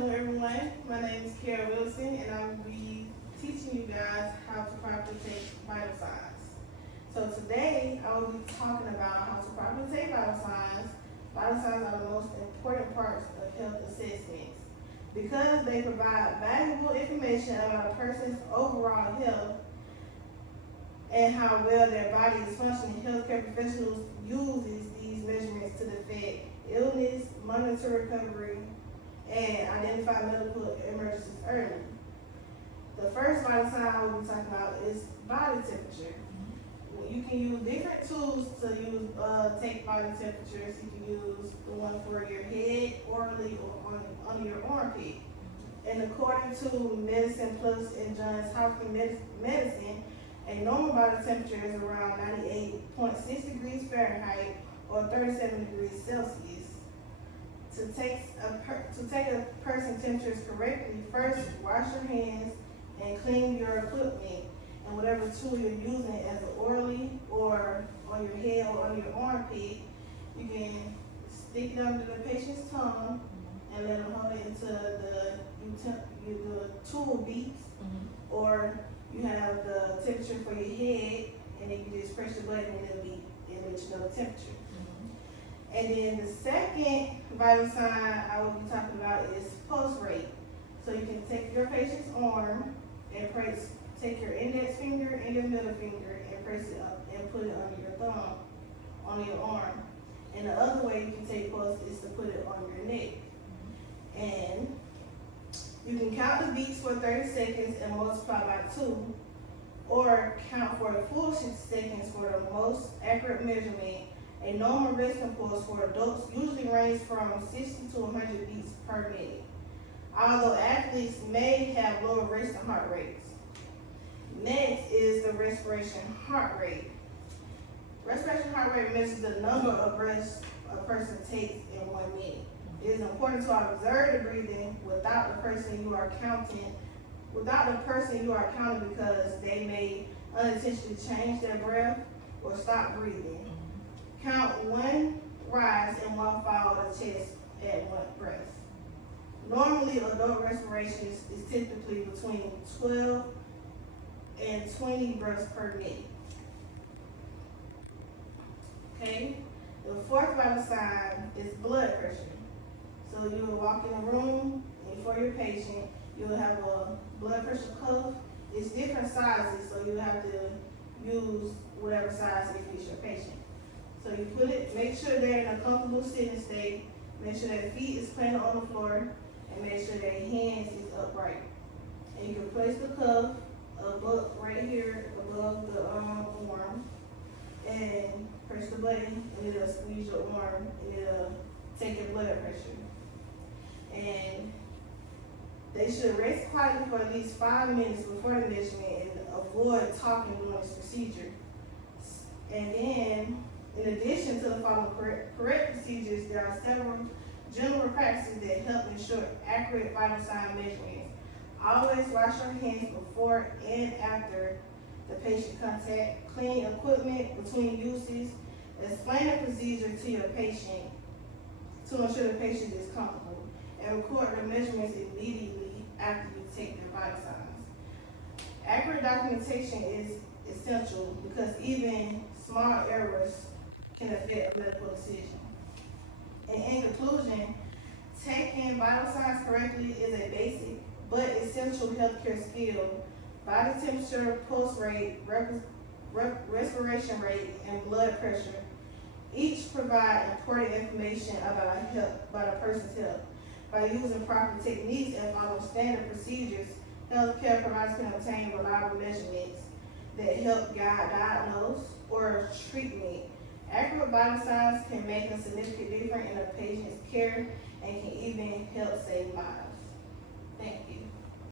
Hello everyone, my name is Kara Wilson and I will be teaching you guys how to properly take vital signs. So today I will be talking about how to properly take vital signs. Vital signs are the most important parts of health assessments because they provide valuable information about a person's overall health and how well their body is functioning. Healthcare professionals use these measurements to detect illness, monitor recovery, and identify medical emergencies early. The first vital sign I will be talking about is body temperature. You can use different tools to take body temperatures. You can use the one for your head, orally, or on your armpit. And according to Medicine Plus and Johns Hopkins Medicine, a normal body temperature is around 98.6 degrees Fahrenheit or 37 degrees Celsius. To take a person's temperatures correctly, first wash your hands and clean your equipment and whatever tool you're using, as orally or on your head or on your armpit. You can stick it under the patient's tongue and let them hold it until the tool beeps, or you have the temperature for your head and then you just press the button and it'll beep and let you know the temperature. And then the second vital sign I will be talking about is pulse rate. So you can take your patient's arm and take your index finger and your middle finger and press it up and put it under your thumb on your arm. And the other way you can take pulse is to put it on your neck. And you can count the beats for 30 seconds and multiply by 2, or count for the full 60 seconds for the most accurate measurement. A normal resting pulse for adults usually ranges from 60 to 100 beats per minute, although athletes may have lower resting heart rates. Next is the respiration heart rate. Respiration heart rate measures the number of breaths a person takes in 1 minute. It is important to observe the breathing without the person you are counting because they may unintentionally change their breath or stop breathing. Count 1 rise and 1 fall of the chest at 1 breath. Normally, adult respiration is typically between 12 and 20 breaths per minute. Okay, the fourth vital sign is blood pressure. So you will walk in a room and for your patient, you will have a blood pressure cuff. It's different sizes, so you have to use whatever size it fits your patient. So you make sure they're in a comfortable sitting state, make sure their feet is planted on the floor, and make sure their hands is upright. And you can place the cuff above, right here above the arm, and press the button, and it'll squeeze your arm, and it'll take your blood pressure. And they should rest quietly for at least 5 minutes before the measurement and avoid talking during this procedure. And then, in addition to the following correct procedures, there are several general practices that help ensure accurate vital sign measurements. Always wash your hands before and after the patient contact. Clean equipment between uses. Explain the procedure to your patient to ensure the patient is comfortable. And record the measurements immediately after you take their vital signs. Accurate documentation is essential because even small errors can affect a medical decision. And in conclusion, taking vital signs correctly is a basic but essential healthcare skill. Body temperature, pulse rate, respiration rate, and blood pressure each provide important information about a person's health. By using proper techniques and following standard procedures, healthcare providers can obtain reliable measurements that help guide diagnose or treatment. Accurate vital signs can make a significant difference in a patient's care and can even help save lives. Thank you.